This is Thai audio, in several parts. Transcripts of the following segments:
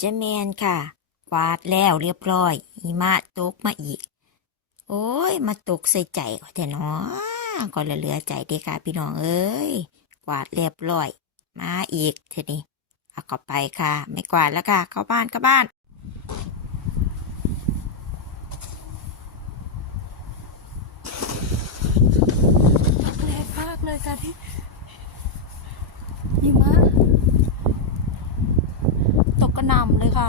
จะแมนค่ะกวาดแล้วเรียบร้อยหิมะตกมาอีก โอ้ย มาตกใส่ใจก็แต่นาะก็เหลือใจเด้อค่ะพี่น้องเอ้ยกวาดเรียบร้อย มาอีกเทีนี้เอาเข้าไปค่ะ ไม่กวาดแล้วค่ะ เข้าบ้านเข้าบ้านแรงมากเลยค่ะที่หิมะตกกระ หน่ำเลยค่ะ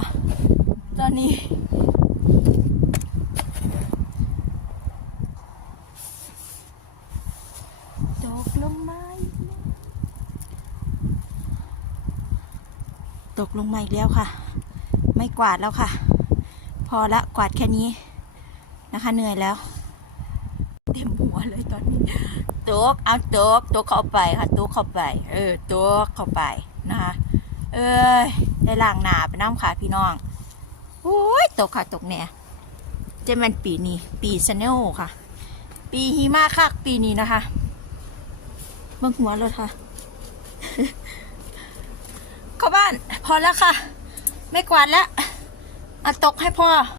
ตอนนี้ ตกลงมาอีกแล้วตกลงมาอีกแล้วค่ะ ไม่กวาดแล้วค่ะ พอละกวาดแค่นี้นะคะ เหนื่อยแล้ว เต็มหัวเลยตอนนี้ตกเอาตกตกเข้าไปค่ะตกเข้าไป เออตกเข้าไปนะคะ เอ้ยได้ล่างหนาไปน้ำค่ะพี่น้องโอ้ยตกค่ะตกเนี่ยจะมันปีนี้ปีสเนลค่ะ ปีหิมะคักปีนี้นะคะเบิ่งหัวเลยค่ะเข้าบ้านพอแล้วค่ะ ไม่กวาดแล้วเอาตกให้พ่อ